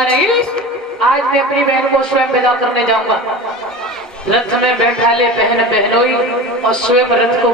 जा रही। आज मैं अपनी बहन को स्वयं विदा करने जाऊंगा। रथ में बैठा ले बहन बहनोई और स्वयं रथ को